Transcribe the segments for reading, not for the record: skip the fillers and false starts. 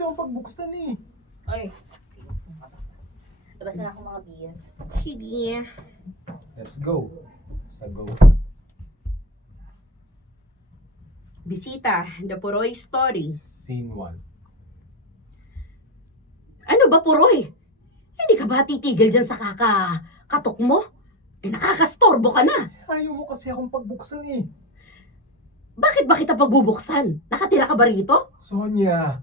kasi akong pagbuksan eh. Ay. Labas mo na ako mga beer. Sige. Let's go. Sa go. Bisita, The Puroy Story. Scene 1. Ano ba, Puroy? Hindi ka ba titigil dyan sa katok mo? Nakakastorbo ka na. Ayaw mo kasi akong pagbuksan eh. Bakit ba kita pagbubuksan? Nakatira ka ba rito? Sonia,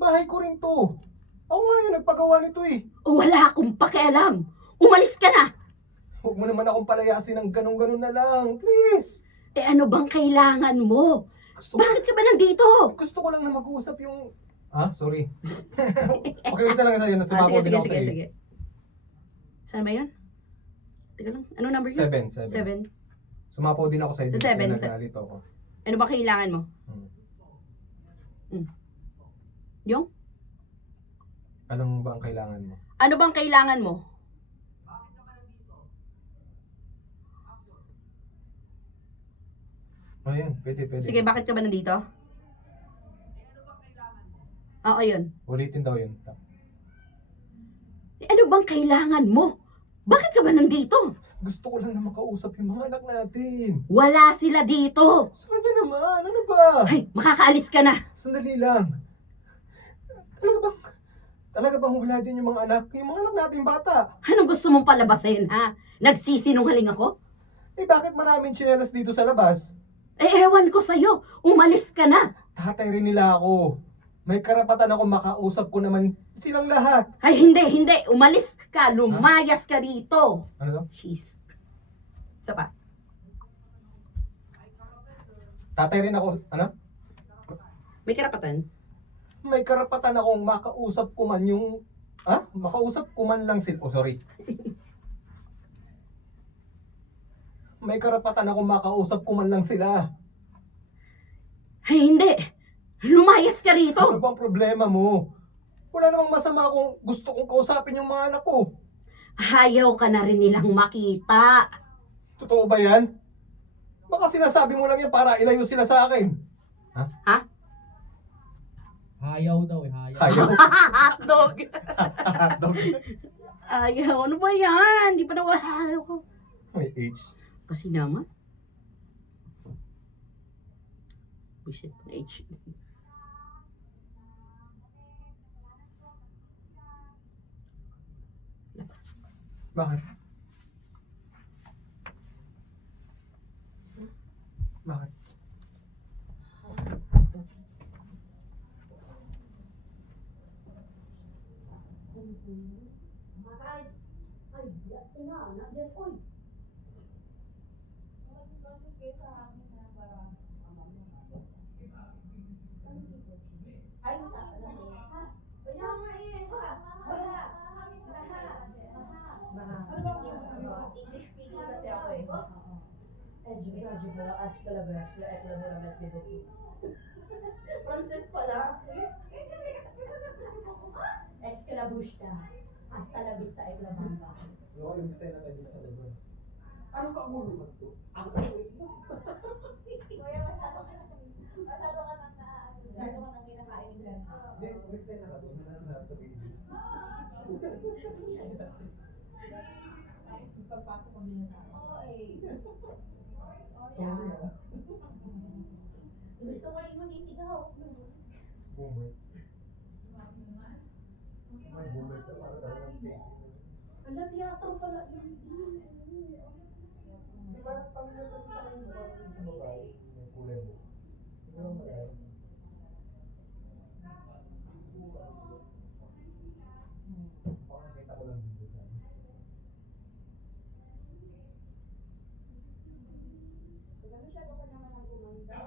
bahay ko rin to. Ako nga yung nagpagawa nito eh. Wala akong pakialam. Umalis ka na. Huwag mo naman akong palayasin ng ganun-ganun na lang. Please. Ano bang kailangan mo? Bakit ka ba nandito? Gusto ko lang na mag-uusap yung... Sorry. Okay, ulit na lang sa'yo. Sumapo din ako sa'yo. Sige. Saan ba yun? Teka lang. Ano number yun? 7. 7. Sumapo din ako sa'yo. Sa 7. Nalito ako. Ano ba kailangan mo? Yung? Anong ba ang kailangan mo? Ano bang kailangan mo? Ayun, pwede. Sige, bakit ka ba nandito? Oo, yun. Ulitin daw yun. Ano bang kailangan mo? Bakit ka ba nandito? Gusto ko lang na makausap yung mga anak natin. Wala sila dito. Sonia naman, ano ba? Ay, makakaalis ka na. Sandali lang. Talaga bang wala dyan yung mga anak? Yung mga anak natin bata? Anong gusto mong palabasin, ha? Nagsisinungaling ako? Bakit maraming tsinelas dito sa labas? Ewan ko sa'yo. Umalis ka na. Tatay rin nila ako. May karapatan ako makausap ko naman silang lahat. Ay, hindi. Umalis ka. Lumayas ka rito. Ano daw? Jeez. Isa pa. Tatay rin ako. Ano? May karapatan. May karapatan akong makausap ko man yung... Makausap ko man lang sila. Sorry. May karapatan akong makausap ko man lang sila. Ay, hindi. Lumayas ka rito. Ano bang problema mo? Wala namang masama kung gusto kong kausapin yung mga anak ko. Ayaw ka na rin nilang makita. Totoo ba yan? Baka sinasabi mo lang yan para ilayo sila sa akin. Ha? Hayaw daw eh, hayaw. Ayaw. Hotdog. Hotdog. Ayaw. Ano ba yan? Di pa na ayaw ko. May H. Kasi naman. Bullshit. H. Bakit? Bakit? English speaking kasi ako eh. Frances pala. Escalabushka. Hasta la vista ay labamba. Yung design na tayo sa lagon. Anong kagulo ba ito? Ako Kuya, masyado ka nang kinakain dyan. Hindi, design na tayo. May nasa sa video. Tapos pagpasok kami na tayo. Oo eh. Sorry Gusto ko rin manitigaw. Boomer. May boomer ka para talagang fake. Ala, teatro pala yun. Di ba pamilya kasi sa akin mukha rin sa babae? May kulay mo. Hindi mo malay. Baka nakita ko lang dito sa akin. Masyado ka naman ang kumanda.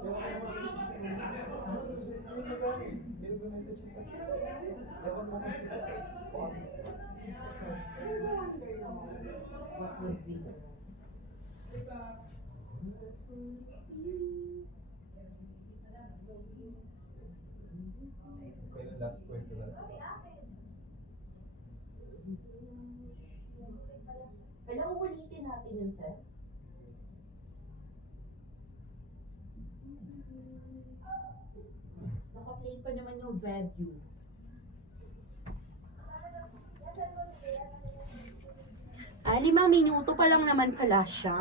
Pero kaya mga message ko yun. Kasi yung nagano eh. Meron yung message sa dapat mo kasi sa office. What would be? Kailan last kwento na sa Kailangan ulitin natin yun, sir. Naka-play pa naman yung value. Ah, 5 minuto pa lang naman pala siya.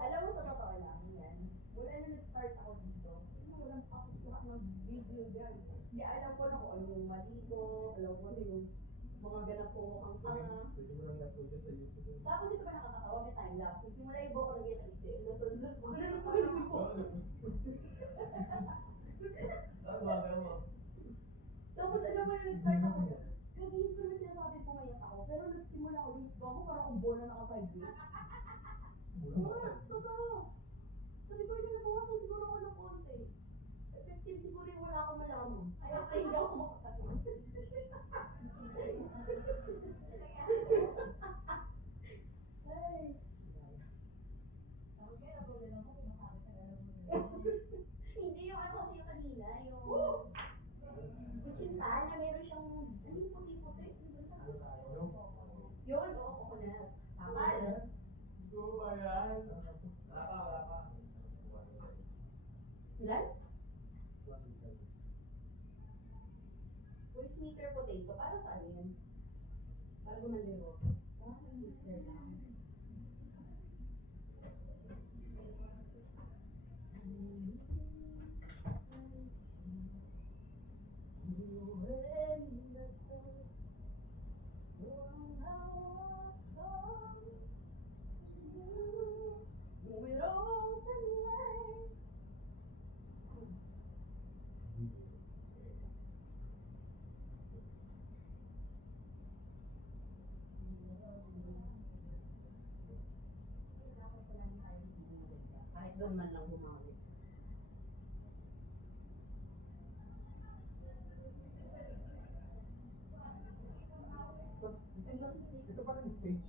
Alam mo, sa totoo lang yan. Mula na nag-start ako dito, walang tapos na mag-video dyan. Hindi alam ko na kung ano yung mali ko, alam ko na yung mga ganap ko mukhang tanga. Pwede mo lang na-upload yan sa YouTube. Tapos ito pa nakakatawa, may time-lapse. Simula yung buko ng gita isip, nasunod ko na yung pwede ko. Tapos alam mo na nag-start ako dyan. Kagin ko na sinasabi ko ngayon ako, pero nagsimula ako dito ako parang kung bola naka-sideways. Totoo. Sabi ko, hindi nabawasan siguro ako ng konti. Effective siguro yung wala akong malaman. Kaya sa hindi ako makakatawa. Ay. Hindi yung ano kasi yung kanina, yung kutsinta na meron siyang, ano yung puti-puti? Yun, oo, coconut. Sakal. Ilan? With sneaker potato, para saan yan? Para gumandero. Mixer lang. Kahit doon man lang bumawi. Ito pa rin stage.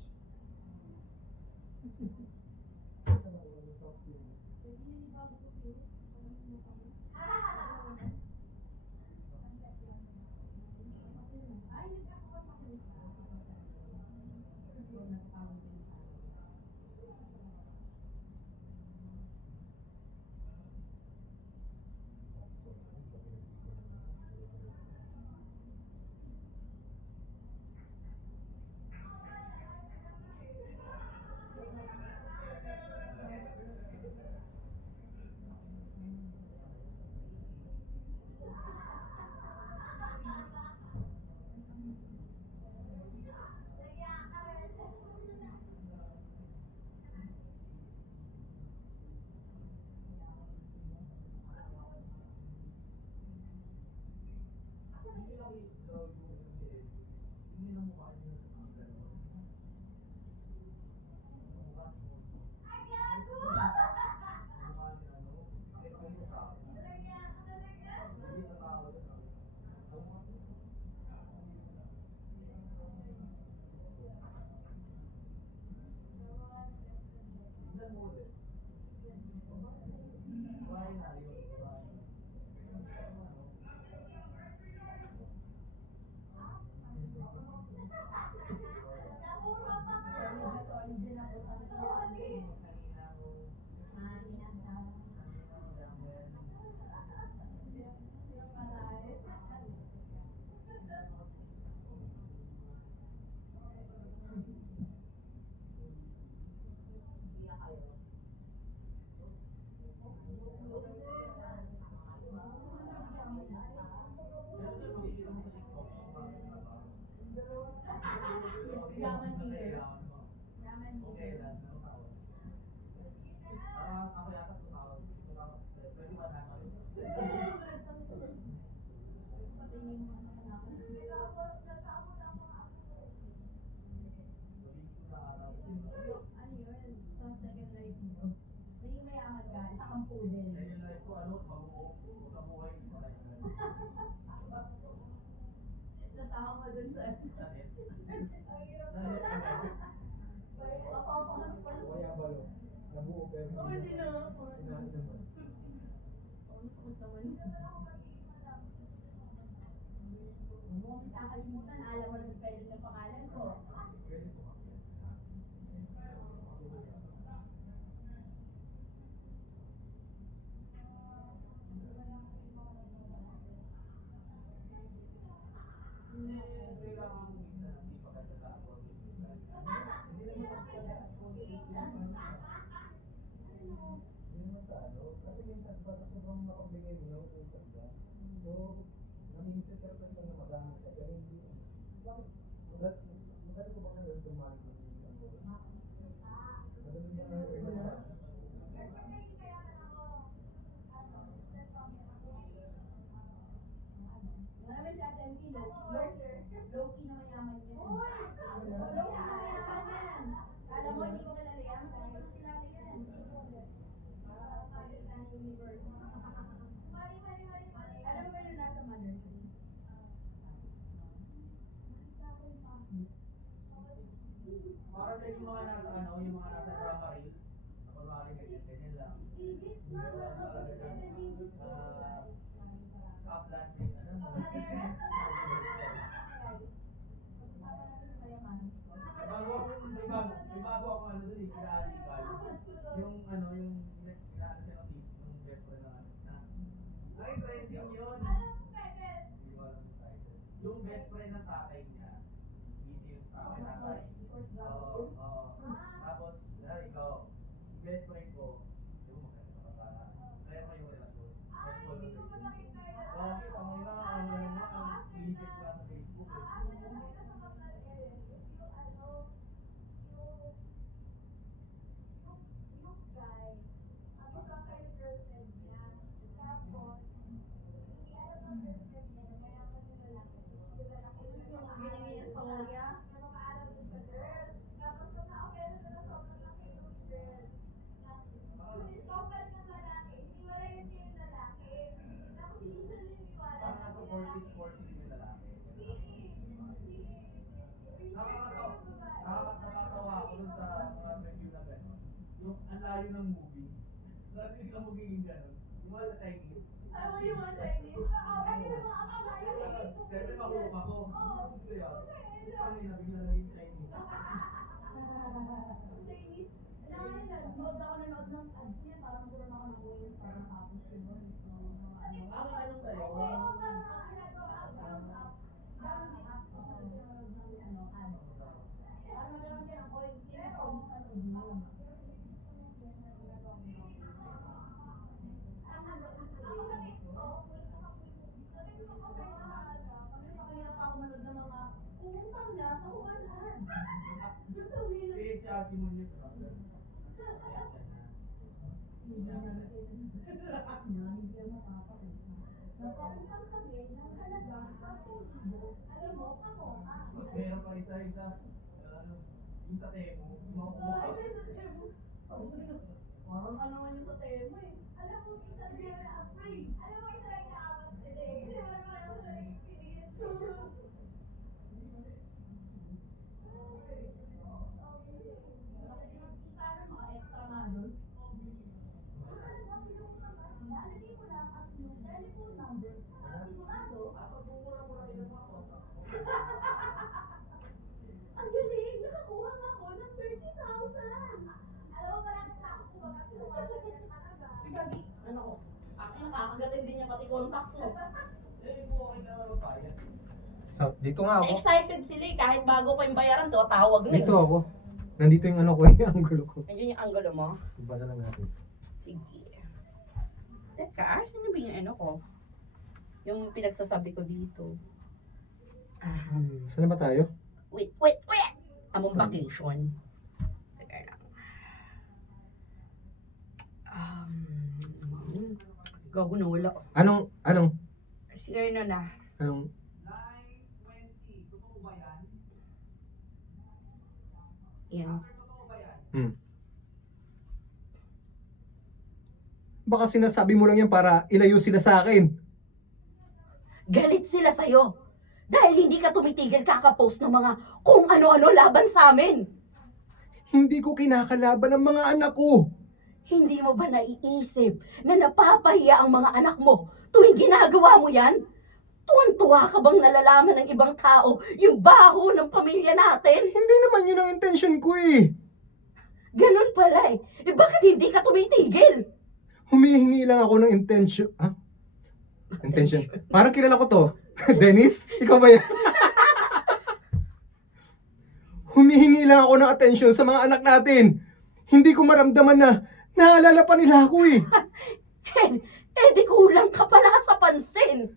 dun sa... Kaya balo. Nabuo pero Oh, hindi na ako. Inaano naman. Ano sakit naman? Huwag mo kakalimutan, alam mo ng spelling ng pangalan ko. Pwede po kami. Hindi kailangan mo minsan hindi pagkatapos. Hindi naman sa ano. Kasi minsan ba sobrang makapagbigay mo ng utang ka. So, namimisip ka rin lang na magamit ka. Pero hindi. Bakit? Madali ko ba kayo tumali ng ano? Madali ba kayo tumali? Marami si Ate Angie, low-key na mayaman yan. Low-key na mayaman yan. Kala mo, hindi ko kilala yan. Dahil kilala yan. Pakistan Universe. Alam mo ba yung nasa Mother Tree? Para sa yung mga nasa ano, yung mga nasa drama reels, napamari ganyan lang. Meron talaga dyan, upland din, ano? May bago ako ano dun eh, kinaaligal. Yung ano, yung inaano siya ng tip, yung best friend na ano. Ay, trending yun. Hindi ko alam yung title. Yung best friend ng tatay niya, busy yung tatay. Oo, oo. Tapos, ikaw, yung best friend ko, di mo magkakita ka para. Kaya mo yung relasyon. That's all the reason. Bakit? Ang mga ano nga, ang explicit nga sa Facebook eh. Parang nasa 40s yung lalaki. Nakakatawa ako dun sa mga review na gano'n. Yung ang layo ng movie. Tapos biglang magiging gano'n. Yung mga sa Chinese. Alam mo yung mga Chinese? Oo, kasi yung mga akalayo. Siyempre makuha ko. Ito yun. Ano yun, bigla naging Chinese. Chinese. Nanood ako ng ads niya, parang puro na ako ng whales, parang tapos yun. Anong sa'yo? Si Chelsea Munoz ba? Mas meron pa isa-isa. Ano, yung sa Temo. Parang ano nga yung sa tema eh. Alam mo, isa rin na free. Alam mo, isa rin na apat sila eh. Kasi wala pa lang sa experience. Parang mga extra nga doon. Lalagay ko lang at yung telephone number. Sigurado. Ang galing! Nakakuha nga ako ng 30,000! Alam mo, malapit na ako kuha kasi lumalaki ng talaga. Ano ko? Akin nakakagatin din niya pati contacts mo. Eh, kung okay na naman bayad. So, dito nga ako. Excited sila eh. Kahit bago ko yung bayaran, do tawag na Dito eh. ako. Nandito yung ano ko, yung angulo ko. Nandiyan yung angulo mo. Iba na lang natin. Sige. Teka, saan na ba yung ano ko? Yung pinagsasabi ko dito. Saan na ba tayo? Wait! Among Saan? vacation. Teka lang. Gago na wala. Anong? Sige na na. Anong? 9:20. Totoo ba yan? Yan. Totoo ba yan? Baka sinasabi mo lang yan para ilayo sila sa akin. Galit sila sa'yo. Dahil hindi ka tumitigil kakapost ng mga kung ano-ano laban sa amin. Hindi ko kinakalaban ang mga anak ko. Hindi mo ba naiisip na napapahiya ang mga anak mo tuwing ginagawa mo yan? Tuwan-tuwa ka bang nalalaman ng ibang tao yung baho ng pamilya natin? Hindi naman yun ang intention ko eh. Ganun pala eh. Eh bakit hindi ka tumitigil? Humihingi lang ako ng intention. Ha? Intention? Parang kilala ko to. Dennis? Ikaw ba yan? Humihingi lang ako ng attention sa mga anak natin. Hindi ko maramdaman na naalala pa nila ako eh. Di kulang ka pala sa pansin.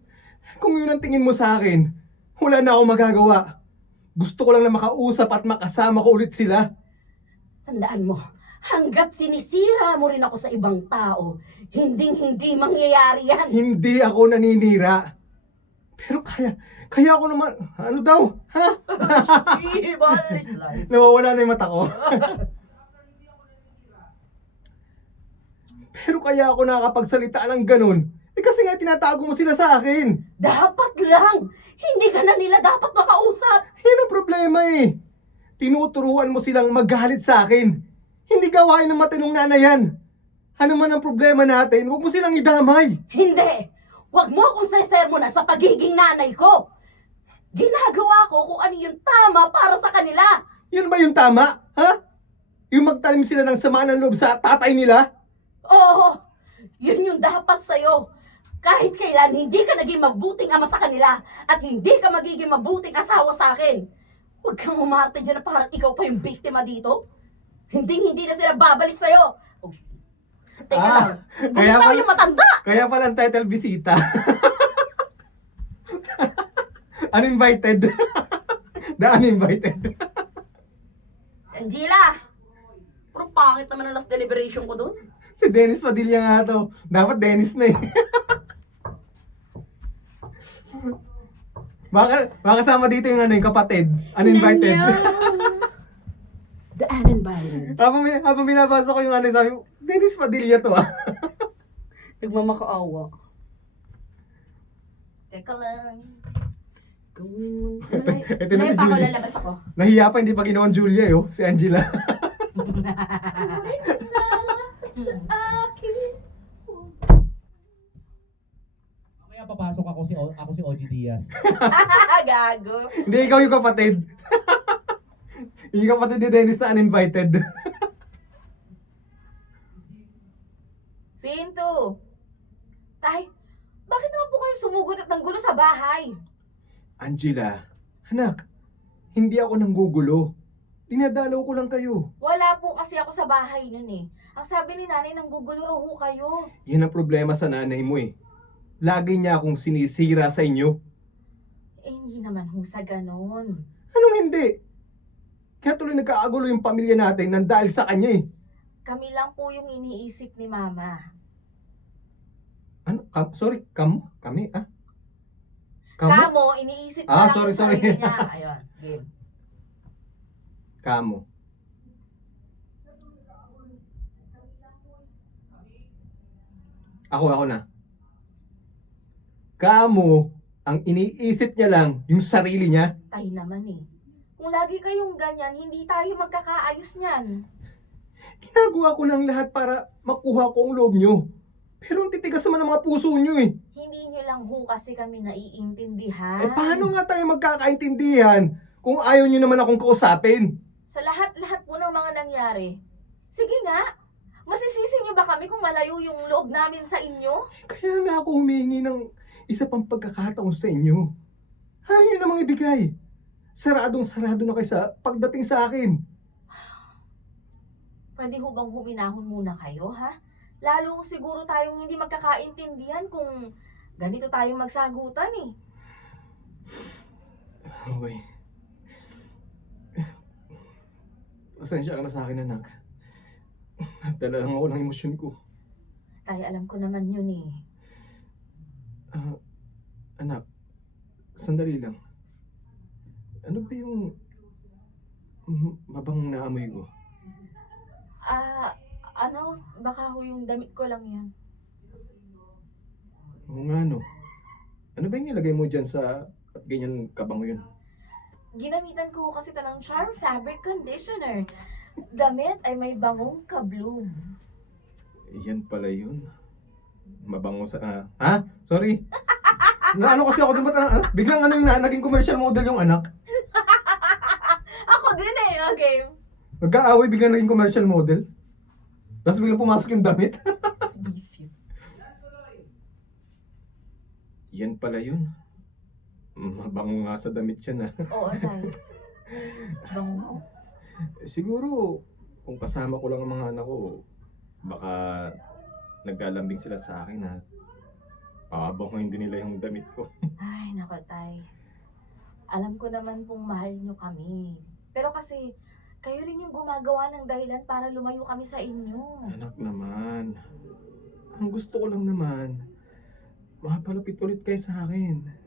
Kung yun ang tingin mo sa akin, wala na akong magagawa. Gusto ko lang na makausap at makasama ko ulit sila. Tandaan mo, hanggat sinisira mo rin ako sa ibang tao, hindi mangyayari yan. Hindi ako naninira. Pero kaya ako naman, ano daw? Ha? Evil is life. Nawawala na yung mata ko. Pero kaya ako nakakapagsalita ng ganun. Eh kasi nga tinatago mo sila sa akin. Dapat lang. Hindi ka na nila dapat makausap. Yan ang problema eh. Tinuturuan mo silang magalit sa akin. Hindi gawain ng matinong nanay yan. Ano man ang problema natin, huwag mo silang idamay. Hindi. Huwag mo akong sesermonan sa pagiging nanay ko. Ginagawa ko kung ano yung tama para sa kanila. Yan ba yung tama? Ha? Yung magtanim sila ng sama ng loob sa tatay nila? Oo, yun yung dapat sa'yo. Kahit kailan hindi ka naging mabuting ama sa kanila at hindi ka magiging mabuting asawa sa akin. Huwag kang umarte dyan na parang ikaw pa yung biktima dito. Hindi na sila babalik sa'yo. Oh. Teka lang, kaya bumitaw pala- yung matanda. Kaya pala ang title bisita. Uninvited. The uninvited. Angela! Pero pangit naman ang last deliberation ko doon. Si Dennis Padilla nga to. Dapat Dennis na eh. Baka kasama dito yung ano yung kapatid. Uninvited. The uninvited. habang binabasa ko yung ano, sabi ko, Dennis Padilla to ah. Nagmamakaawa. Teka lang. Gawin mo. Ito na si Pa ako Julia. lalabas ako. Nahiya pa, hindi pa ginawan Julia eh, oh. Si Angela. Mamaya papasok ako si OG Diaz. Gago. Hindi, ikaw yung kapatid. Yung kapatid ni Dennis na uninvited. Sinto! Tay, bakit naman po kayo sumugod at nanggulo sa bahay? Angela, anak, hindi ako nanggugulo. Dinadalaw ko lang kayo. Wala po kasi ako sa bahay nun eh. Ang sabi ni nanay, nanggugulo raw ho kayo. Yan ang problema sa nanay mo eh. Lagi niya akong sinisira sa inyo. Eh, hindi naman ho sa ganon. Anong hindi? Kaya tuloy nagkaagulo yung pamilya natin nang dahil sa kanya eh. Kami lang po yung iniisip ni mama. Ano? Sorry, kamo? Kami? Ah? Kamo? Kamo, iniisip niya Ah, lang sorry, yung sarili sorry. niya. Ayun, game. Kamo. Ako na. Kamo, ang iniisip niya lang yung sarili niya. Tayo naman eh. Kung lagi kayong ganyan, hindi tayo magkakaayos niyan. Ginagawa ko ng lahat para makuha ko ang loob niyo. Pero ang titigas naman ng mga puso niyo eh. Hindi niyo lang ho kasi kami naiintindihan. Eh paano nga tayo magkakaintindihan kung ayaw niyo naman akong kausapin? Sa lahat-lahat po ng mga nangyari. Sige nga, masisisi niyo ba kami kung malayo yung loob namin sa inyo? Kaya nga ako humihingi ng isa pang pagkakataon sa inyo. Ayaw niyo namang ibigay. Saradong-sarado na kayo sa pagdating sa akin. Pwede ho bang huminahon muna kayo, ha? Lalo siguro tayong hindi magkakaintindihan kung ganito tayong magsagutan eh. Okay. Pasensya ka na sa akin, anak. Dala lang ako ng emosyon ko. Tayo alam ko naman yun eh. Anak, sandali lang. Ano ba yung mabang naamoy ko? Baka ho yung damit ko lang yan. Oo nga no. Ano ba yung nilagay mo dyan sa Ba't ganyan kabango yun? Ginamitan ko kasi ito ng Charm Fabric Conditioner. Damit ay may bangong ka-bloom. Yan pala yun. Mabango sa... ha? Sorry. Na ano kasi ako doon, biglang ano yung naging commercial model yung anak. Ako din eh, okay. Nagka-away biglang naging commercial model. Tapos biglang pumasok yung damit. Busy. Yan pala yun. Mabango nga sa damit yan Oo, tayo. Bango. Siguro, kung kasama ko lang ang mga anak ko, baka naglalambing sila sa akin at pabangoyin din nila yung damit ko. Ay, nako, tay. Alam ko naman pong mahal nyo kami. Pero kasi, kayo rin yung gumagawa ng dahilan para lumayo kami sa inyo. Anak naman, ang gusto ko lang naman, makapalapit ulit kayo sa akin.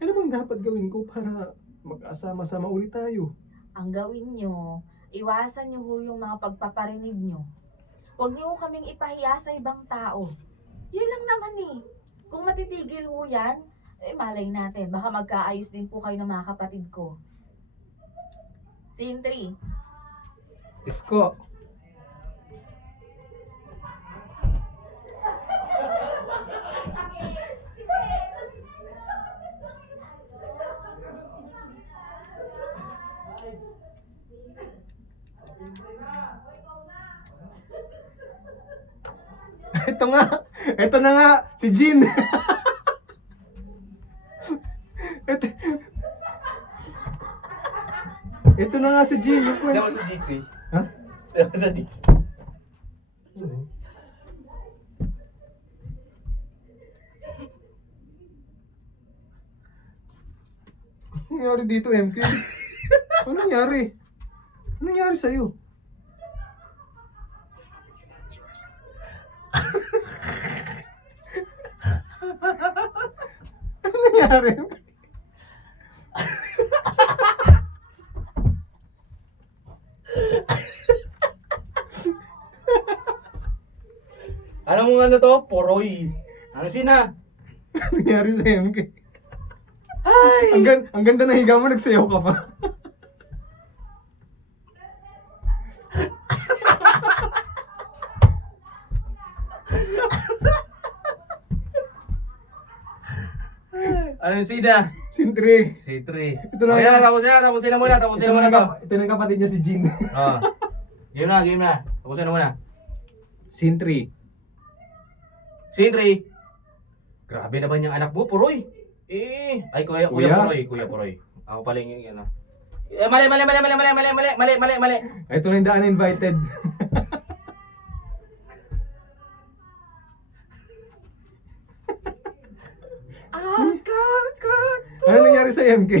Ano bang dapat gawin ko para mag-asama-sama ulit tayo? Ang gawin nyo, iwasan nyo ho yung mga pagpaparinig nyo. Huwag nyo kaming ipahiya sa ibang tao. Yun lang naman eh. Kung matitigil ho yan, eh malay natin, baka magkaayos din po kayo ng mga kapatid ko. Scene 3. Isko. Ito na nga, si Jean. ito na nga si Jean. Yung Hindi kwento. ako sa GC. Ha? Hindi ako sa GC. Ano nangyari dito, MK? Ano nangyari? Ano nangyari sa'yo? Ano nangyari? Ano mo ano to? Poroy. Ano sina? Ano nangyari sa MK? Ang ganda na higa mo, nagsayaw ka pa. Ano sina? Sintre. Si 3. Ito na. Okay na, tapusin na muna to. Ito na yung kapatid niya si Jean. Oh. Game na. Tapusin na muna. Sintre. Si 3. Grabe naman yung anak mo, Poroy. Ay, Kuya Poroy. Ako pala yung ano. Mali. Ito na yung daan na invited. Ano nangyari sa MK?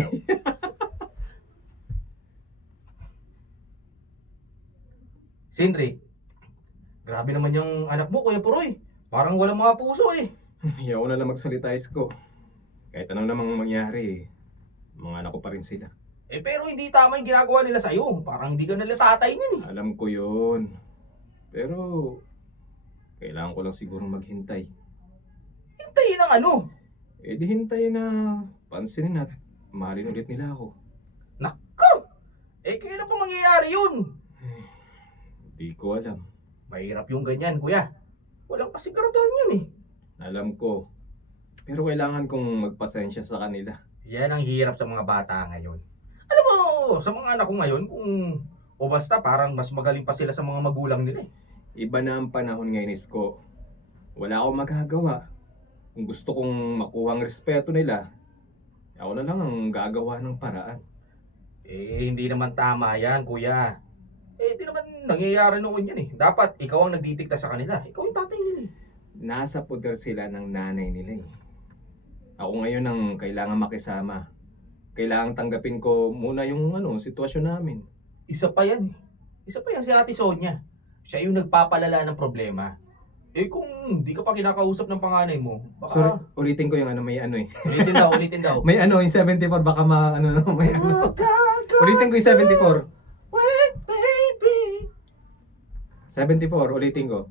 Sindri, grabe naman yung anak mo, Kuya Poroy. Parang walang mga puso eh. Ayaw na lang magsalita, Isko. Kahit ano namang mangyari, mga anak ko pa rin sila. Pero hindi tama yung ginagawa nila sa'yo. Parang hindi ka nila tatay niyan eh. Alam ko yun. Pero, kailangan ko lang siguro maghintay. Hintayin ng ano? Di hintayin na pansinin at mahalin ulit nila ako. Nako! Kailan pa mangyayari yun? Hindi ko alam. Mahirap yung ganyan, Kuya. Walang kasiguraduhan yun eh. Alam ko. Pero kailangan kong magpasensya sa kanila. Yan ang hirap sa mga bata ngayon. Alam mo, sa mga anak ko ngayon, o basta parang mas magaling pa sila sa mga magulang nila eh. Iba na ang panahon ngayon, Isko. Wala akong magagawa. Kung gusto kong makuha ang respeto nila, ako na lang ang gagawa ng paraan. Hindi naman tama yan, Kuya. Di naman nangyayari noon yan eh. Dapat ikaw ang nagdidikta sa kanila. Ikaw yung tatay nila eh. Nasa poder sila ng nanay nila eh. Ako ngayon ang kailangan makisama. Kailangan tanggapin ko muna yung sitwasyon namin. Isa pa yan eh. Isa pa yan si Ate Sonia. Siya yung nagpapalala ng problema. Kung di ka pa kinakausap ng panganay mo, baka... Sorry, ulitin ko yung may eh. Ulitin daw. May yung 74, baka may Ulitin ko yung 74. Wait, baby. 74, ulitin ko.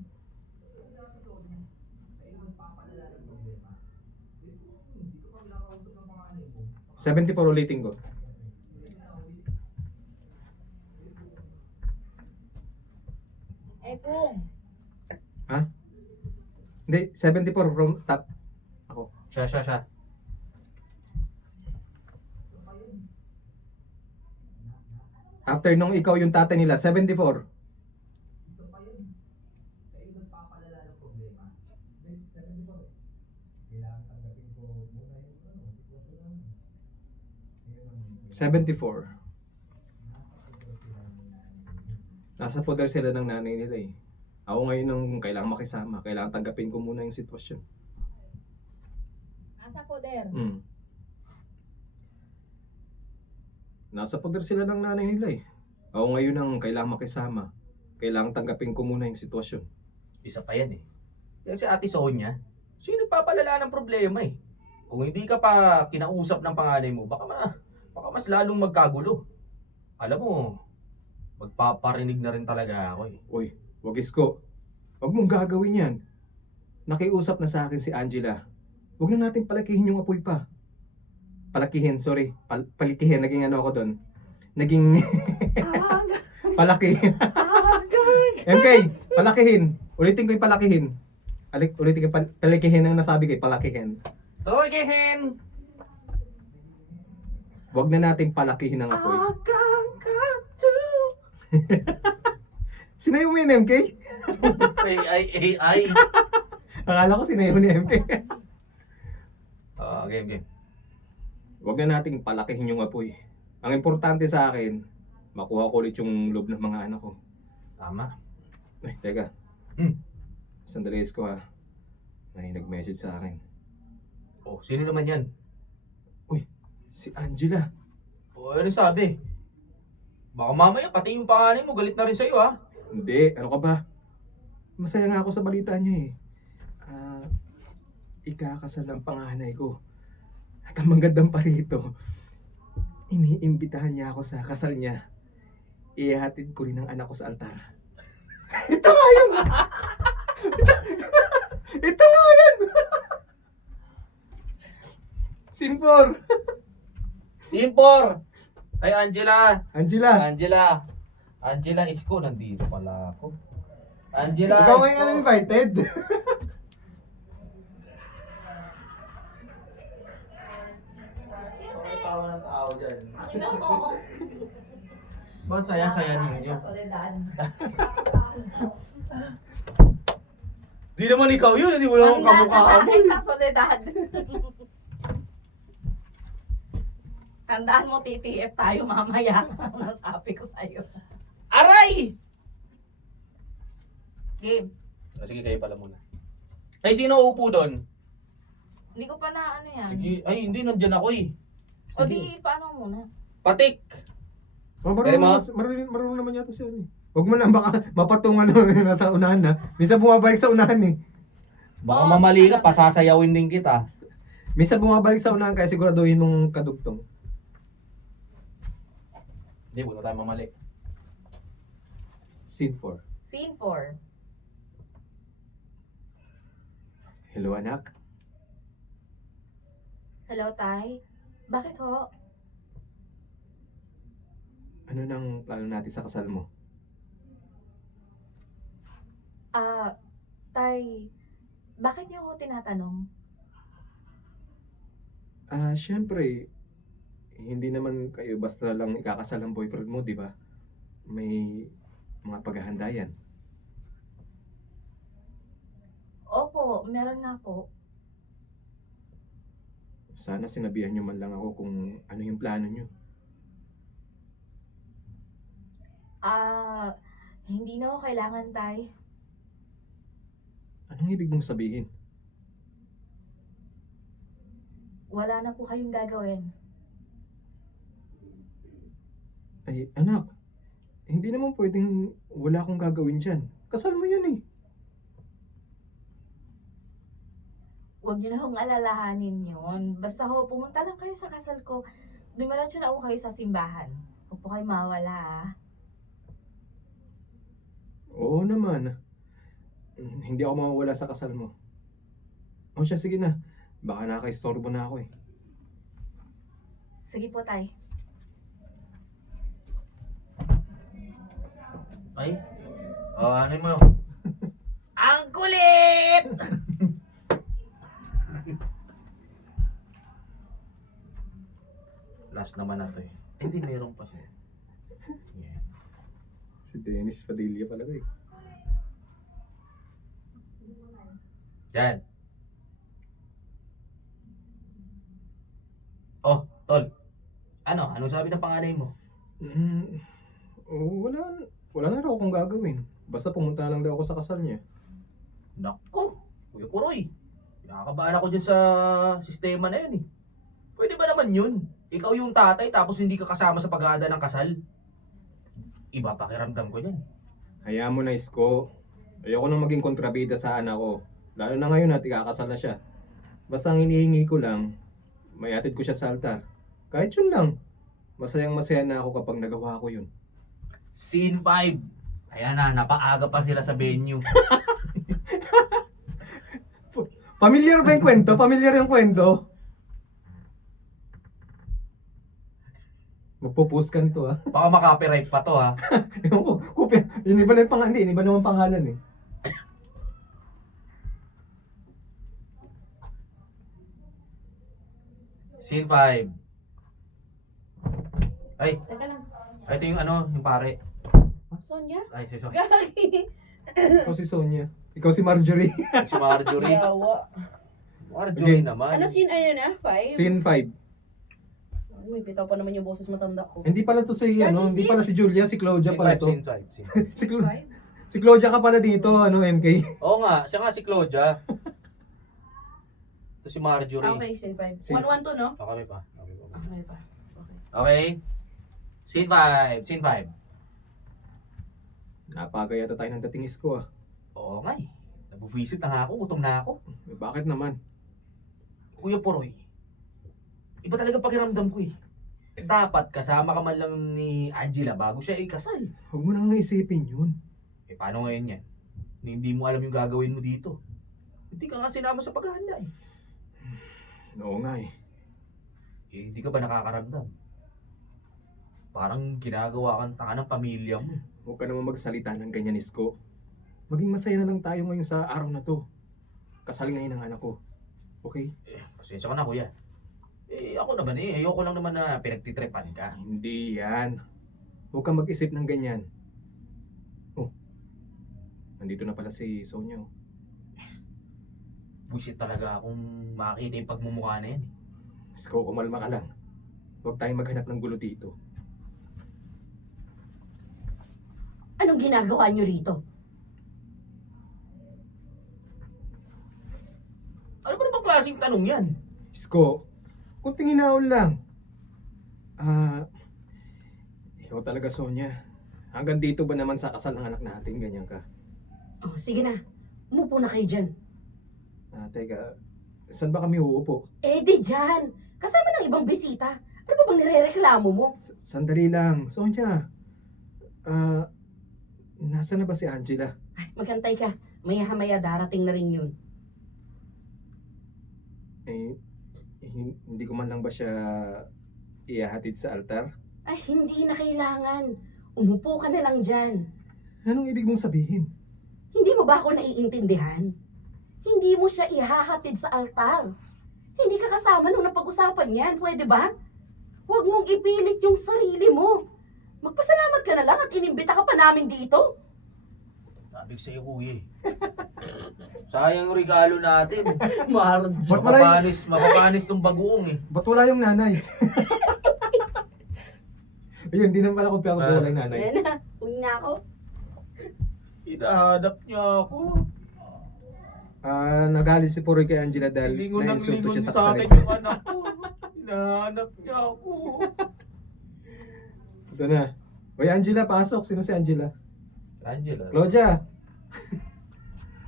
74 ulitin ko. Eh kung, Ha? Hindi, 74 from top. Ako. Siya. After nung ikaw yung tatay nila, 74. Ito pa yun. Kayo nagpapalala ng problema. Then, 74 eh. Kailangan tanggapin ko muna yung sitwasyon namin. Ngayon ang 74. Nasa poder sila ng nanay nila eh. Ako ngayon ang kailangan makisama. Kailangan tanggapin ko muna yung sitwasyon. nasa poder. Nasa poder sila ng nanay nila eh. Ako ngayon ang kailangan makisama. Kailangan tanggapin ko muna yung sitwasyon. Isa pa yan eh. Kasi Ate Sonia, sino nagpapalala ng problema eh. Kung hindi ka pa kinausap ng panganay mo, baka mas lalong magkagulo. Alam mo, magpaparinig na rin talaga ako eh. Uy, wag isko. Wag mong gagawin yan. Nakiusap na sa akin si Angela. Wag na natin palakihin yung apoy pa. Palakihin, sorry. Palikihin, naging ano ako doon. Naging palakihin. MK, palakihin. Ulitin ko yung palakihin. Ulitin ko yung palakihin ang nasabi ko, palakihin. Togihin! Wag na natin palakihin ang apoy. Sinayo mo yun, MK? Ay. Akala ko sinayo ni MK. Game. Wag na nating palakihin yung apoy. Ang importante sa akin, makuha ko ulit yung loob ng mga anak ko. Tama. Ay, teka. Hmm. Sandali ko ha. May nag-message sa akin. Oh, sino naman yan? Si Angela. Oh, ano sabi? Baka mamaya pati yung panganay mo galit na rin sa'yo ha. Hindi, ano ka ba? Masaya nga ako sa balita niya eh. Ikakasal ang panganay ko. At ang magandang pa rito, iniimbitahan niya ako sa kasal niya. Ihatid ko rin ang anak ko sa altar. Ito nga yun! Ito nga yun! Sinfor! Simpor! Ay, Angela! Angela! Angela Isko, nandito pala ako. Angela Ikaw Isko. ngayon invited. May tawa ng tao dyan. Ano mo? Ba't saya-saya niyo yun? Soledad. Di naman ikaw yun, hindi mo lang Handa ka sa kamukha mo. akin sa soledad. Tandaan mo, TTF tayo mamaya. Nasabi ko sa'yo. Aray! Game. Sige, kayo pala muna. Ay, sino upo doon? Hindi ko pa na ano yan. Sige, ay hindi, nandyan ako eh. O di, paano muna? Patik! Oh, Pero marunong naman yata siya. Huwag mo lang baka mapatungan na nasa unahan na. Minsan bumabalik sa unahan eh. Baka mamali ka, pasasayawin din kita. Minsan bumabalik sa unahan kaya siguraduhin mong kadugtong. Hindi, huwag na tayo mamali. Scene 4. Scene 4. Hello anak. Hello, Tay. Bakit ho? Ano nang plano natin sa kasal mo? Tay, bakit niyo ho tinatanong? Syempre, hindi naman kayo basta lang ikakasal ng boyfriend mo, di ba? May mga paghahanda yan. Opo, meron nga po. Sana sinabihan nyo man lang ako kung ano yung plano nyo. Hindi na ho kailangan, Tay. Anong ibig mong sabihin? Wala na po kayong gagawin. Ay, anak, hindi naman pwedeng wala akong gagawin dyan. Kasal mo yan eh. Huwag niyo na hong alalahanin yun. Basta ho, pumunta lang kayo sa kasal ko. Dumiretso na ho kayo sa simbahan. Huwag po kayo mawala, ah. Oo naman. Hindi ako mawawala sa kasal mo. O siya, sige na. Baka nakaka-istorbo na ako eh. Sige po, tay. Ay? Ano mo? Ang kulit! Last naman na to eh. Hindi, meron pa siya. Yeah. Si Dennis Padilla pala to eh. Yan. Oh, tol. Ano sabi ng panganay mo? Wala na raw akong gagawin. Basta pumunta lang daw ako sa kasal niya. Nako, Kuya Puroy. Nakakabahan ako dyan sa sistema na yun eh. Pwede ba naman yun? Ikaw yung tatay tapos hindi ka kasama sa pag-aanda ng kasal. Iba pakiramdam ko dyan. Hayaan mo na, Isko. Ayoko nang maging kontrabida sa anak ko. Lalo na ngayon at ikakasal na siya. Basta ang hinihingi ko lang, may atid ko siya sa altar. Kahit yun lang. Masayang masaya na ako kapag nagawa ko yun. Scene 5. Ayan na, napaaga pa sila sa venue. Pamilyar ba yung kwento? Pamilyar yung kwento? Magpo-post ka nito ha. Baka makapiright pa to ha. Ewan ko, kopya. Yun iba lang yung pangalan, hindi. Iba naman pangalan eh. Scene 5. Ay, Teka lang. ito yung yung pare. Sonia? Ay, sorry. Gagi. Ikaw si Sonia. Ikaw si Marjorie. Si Marjorie. Yawa. Marjorie Okay. naman. Ano scene na? 5? Scene 5. May bitaw pa naman yung boses matanda ko. Hindi pala to si, Gagi, hindi six. pala si Julia, si Claudia Scene pala 5, to. scene 5, scene 5. Si, si Claudia ka pala dito, MK. Oo nga, siya nga si Claudia. Ito si Marjorie. Okay, scene 5. Scene- 1-1 to, no? Okay pa. Okay pa. Okay pa. Okay. Okay. Scene 5, scene 5. Napaga yata tayo ng dating Isko ah. Oo nga eh. Nabubwisit na nga ako, gutom na ako. Eh, bakit naman? Kuya Poroy, iba talaga pakiramdam ko eh. Dapat kasama ka man lang ni Angela bago siya ikasal. Huwag mo nang naisipin yun. Eh paano ngayon yan? Hindi mo alam yung gagawin mo dito. Hindi ka nga sinama sa paghahanda eh. Oo nga eh. Eh hindi ka ba nakakaramdam? Parang ginagawa kang tanga ng pamilya mo. Huwag ka naman magsalita ng ganyan, Isko. Maging masaya na lang tayo ngayon sa araw na to. Kasal ngayon ang anak ko. Okay? Eh, pasensya ka na kuya. Eh ako naman eh, ayoko lang naman na pinagtitripan ka. Hindi yan. Huwag kang mag-isip ng ganyan. Oh, nandito na pala si Sonia. Oh. Buisit talaga akong makita yung pagmumukha na yan eh. Isko, kumalma ka lang. Huwag tayong maghanap ng gulo dito. Anong ginagawa nyo rito? Ano ba namang klaseng tanong yan? Isko, kunting hinaon lang. Ikaw talaga, Sonia. Hanggang dito ba naman sa kasal ng anak natin, ganyan ka? Oh, sige na. Umupo na kayo dyan. Teka, saan ba kami uupo? Eh, di dyan. Kasama ng ibang bisita. Ano ba bang nirereklamo mo? Sandali lang, Sonia. Nasa na ba si Angela? Ay, magantay ka. Maya-maya darating na rin yun. Hindi ko man lang ba siya ihahatid sa altar? Ay, hindi na kailangan. Umupo ka na lang dyan. Anong ibig mong sabihin? Hindi mo ba ako naiintindihan? Hindi mo siya ihahatid sa altar. Hindi ka kasama nung napag-usapan yan, pwede ba? Huwag mong ipilit yung sarili mo. Magpasalamat ka na lang at inimbita ka pa namin dito. Sabi ko sa'yo kuya eh. Sayang yung regalo natin. Ba't wala Mapapanis tong bagoong eh. Ba't wala yung nanay? Ayun, di naman pala ko pero wala yung nanay. Ayan na, uwi na ako. Hinahanap niya ako. Nagalit si Puroy kay Angela dahil Lingon ng na-insulto lingon siya sa sa akin kasal. yung anak ko. Hinahanap niya ako. Ito na. Hoy Angela, pasok. Sino si Angela? Angela. Claudia!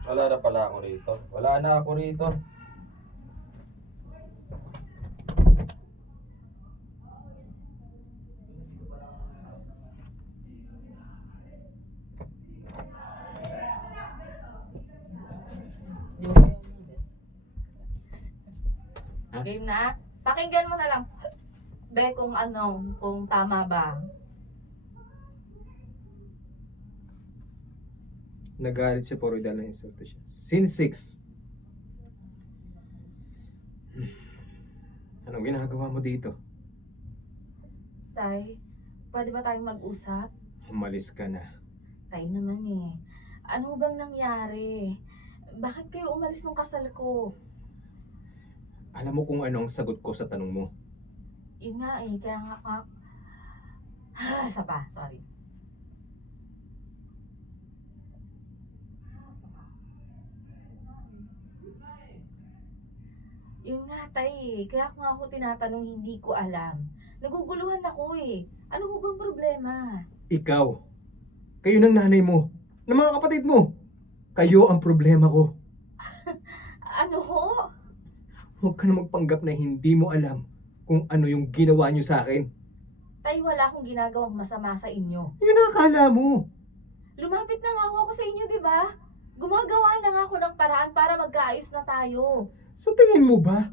Wala na pala ako rito. Wala na ako rito. Ha? Game na? Pakinggan mo na lang. Be, kung tama ba? Nagalit si Poro dahil na-insulto siya. Scene 6. Anong ginagawa mo dito? Tay, pwede ba tayong mag-usap? Umalis ka na. Tay naman eh. Ano bang nangyari? Bakit kayo umalis nung kasal ko? Alam mo kung anong sagot ko sa tanong mo. Yun nga eh, kaya nga isa pa, sorry. Yun nga tay eh, kaya ako nga ako tinatanong hindi ko alam. Naguguluhan ako eh. Ano ho bang problema? Ikaw. Kayo ng nanay mo. Ng mga kapatid mo. Kayo ang problema ko. Ano ho? Huwag ka na magpanggap na hindi mo alam kung ano yung ginawa niyo sa akin. Tay, wala akong ginagawang masama sa inyo. Yun ang akala mo. Lumapit na nga ako sa inyo, di ba? Gumagawa na nga ako ng paraan para magkaayos na tayo. Sa tingin mo ba?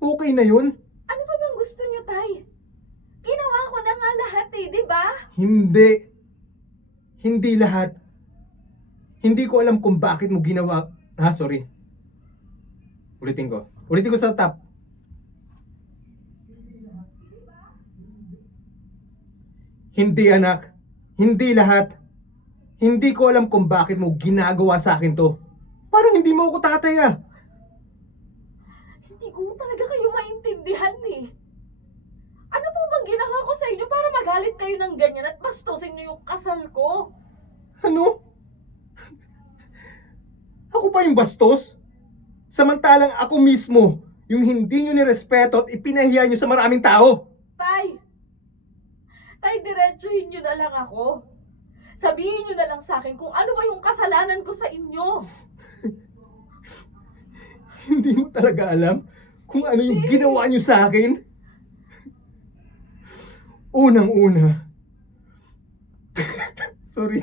Okay na yun? Ano pa bang gusto nyo, Tay? Ginawa ko na nga lahat eh, di ba? Hindi. Hindi lahat. Hindi ko alam kung bakit mo ginawa. Sorry. Ulitin ko. Ulitin ko sa top. Hindi anak. Hindi lahat. Hindi ko alam kung bakit mo ginagawa sa akin to. Parang hindi mo ako tatay ah. Hindi ko talaga kayo maintindihan eh. Ano po bang ginawa ko sa inyo para magalit kayo ng ganyan at bastusin nyo yung kasal ko? Ano? Ako pa yung bastos? Samantalang ako mismo, yung hindi nyo nirespeto at ipinahiya nyo sa maraming tao. Tay! Tay, diretsuhin nyo na lang ako. Sabihin nyo na lang sa akin kung ano ba yung kasalanan ko sa inyo. Hindi mo talaga alam kung ano yung ginawa nyo sa akin? Unang-una. Sorry.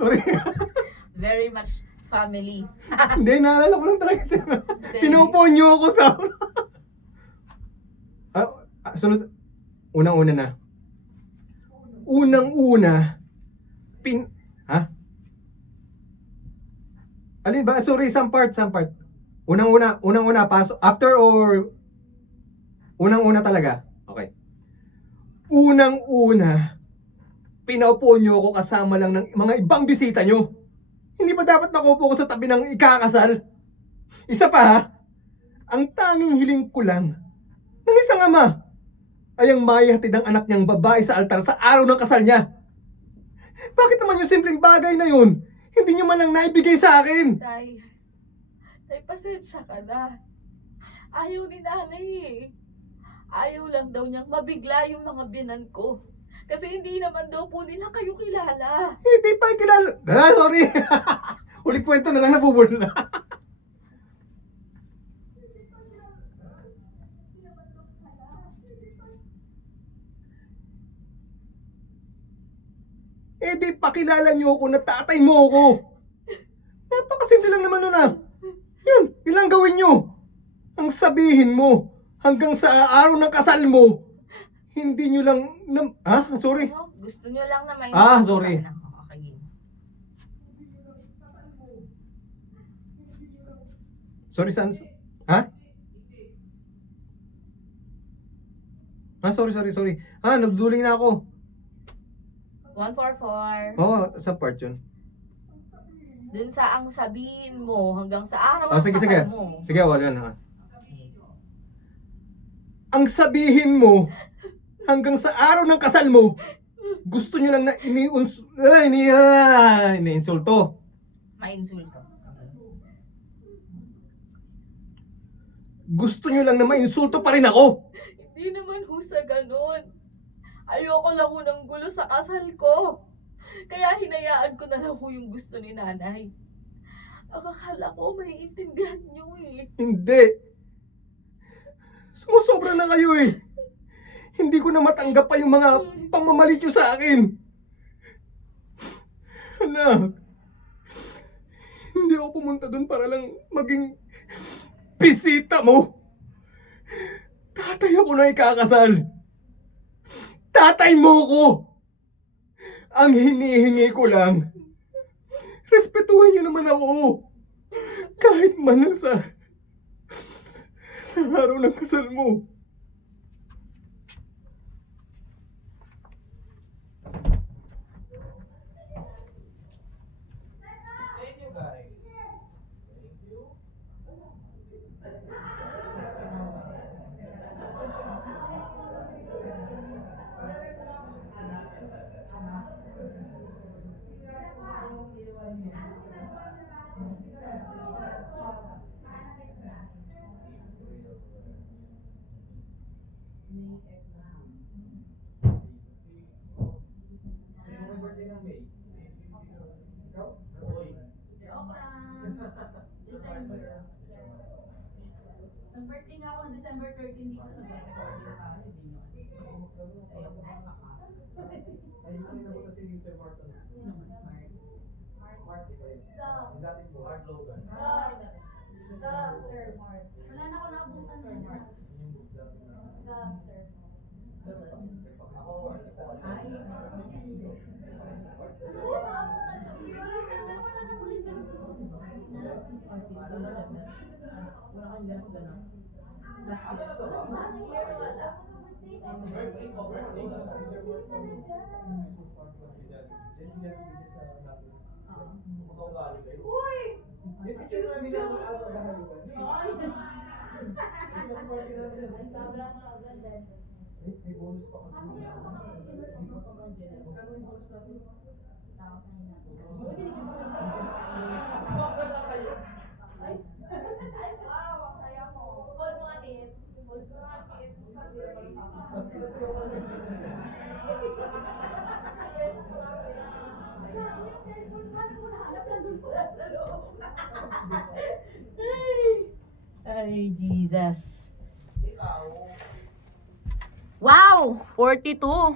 Sorry. Very much family. Hindi, naalala ko lang talaga siya. Pinuponyo ako sa... Sunod. Unang-una na. Unang-una. Alin ba? Sorry, some part. Unang-una, paso. After or... Unang-una talaga. Okay. Unang-una, pinaupo nyo ako kasama lang ng mga ibang bisita nyo. Hindi ba dapat nakupo ko sa tabi ng ikakasal? Isa pa ha, ang tanging hiling ko lang ng isang ama ay ang maihatid ang anak niyang babae sa altar sa araw ng kasal niya. Bakit naman yung simpleng bagay na yun, hindi nyo man lang naibigay sa akin? Tay, pasensya ka na. Ayaw ni nanay eh. Ayaw lang daw niyang mabigla yung mga binan ko. Kasi hindi naman daw po nila kayo kilala. Hindi pa kilala. Sorry. Ulit kwento na lang, nabubul na. Di pakilala niyo ako na tatay mo ako. Napakasimple lang naman nun ah. Yun lang gawin niyo. Ang sabihin mo, hanggang sa araw ng kasal mo, hindi nyo lang... Sorry. Ano? Gusto nyo lang na may... Sorry. Okay. Sorry, Sans. Sorry. Nagduduling na ako. 144. Sa part yun. Dun sa ang sabihin mo hanggang sa araw ng Sige. kasal mo. Sige, wala na. Ang sabihin mo, hanggang sa araw ng kasal mo, gusto nyo lang na iniinsulto. Mainsulto. Gusto nyo lang na mainsulto pa rin ako. Hindi naman ho sa ganun. Ayoko lang ho ng gulo sa kasal ko. Kaya hinayaan ko na lang ho yung gusto ni nanay. Ang akala ko maiintindihan nyo eh. Hindi. Sumusobra na kayo eh. Hindi ko na matanggap pa yung mga pamamalit nyo sa akin. Anak, hindi ako pumunta doon para lang maging bisita mo. Tatay ako na ikakasal. Tatay mo ko. Ang hinihingi ko lang, respetuhan niyo naman ako. Kahit man lang sa araw ng kasal mo. Thank you, guys. Thank you. Sino may birthday ng May? Ikaw? Oy. Nag-birthday nga ako ng December 13 dito. Nag-birthday pa ako. Ay, hindi ko ninabuta si Sir Martin. Mark, iba yun. Yung dating boss. Mark Logan. Sir Mart. Wala na ako nakabutan Sir Mark. Yung boss dati na. Sir Ako, Wala kang ganun. Ano na to ba? Birthday ko, birthday ko. Si Sir Mark, yung Christmas party lang si Daddy. Jenny sa Lapis. Mukhang galing kayo. Yung picture namin na ng araw na haluan. Christmas party namin yan. May bonus pa kami. Magkano yung bonus natin? Baksan lang kayo. Mas pinasayaw kami. Ay, Jesus. Ikaw. Wow! 42.